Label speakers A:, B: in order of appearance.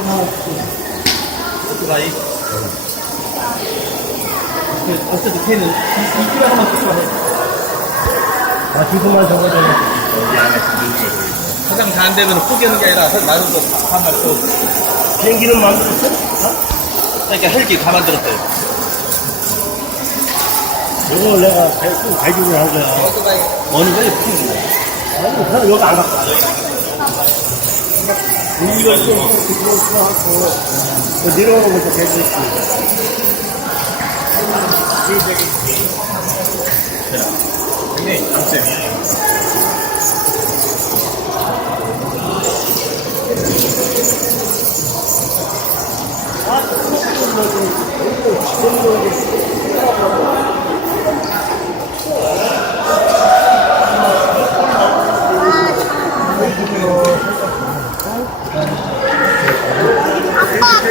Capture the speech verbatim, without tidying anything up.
A: 오토바이. 어쨌든 걔는 이 킬로 하나만 쓰시면 해.
B: 아, 주소만 적어줘.
A: 여기 안에 포장 다 안 되면 포기하는 게 아니라 나는 거다 말고.
B: 비행기는 만들었어?
A: 그러니까 헬기 다 만들었어요.
B: 이거 내가 꼭 가지고 한 거야.
A: 오토바이. 어느 거에 붙이는 거야?
B: 아니, 그냥 여기 안 갖고 와. 이걸 좀 그거 하고, 내려오는 것도 되겠지.
A: 굉장히 장점이에요.
B: 아, 그거 좀, 이거, 이거, 이거,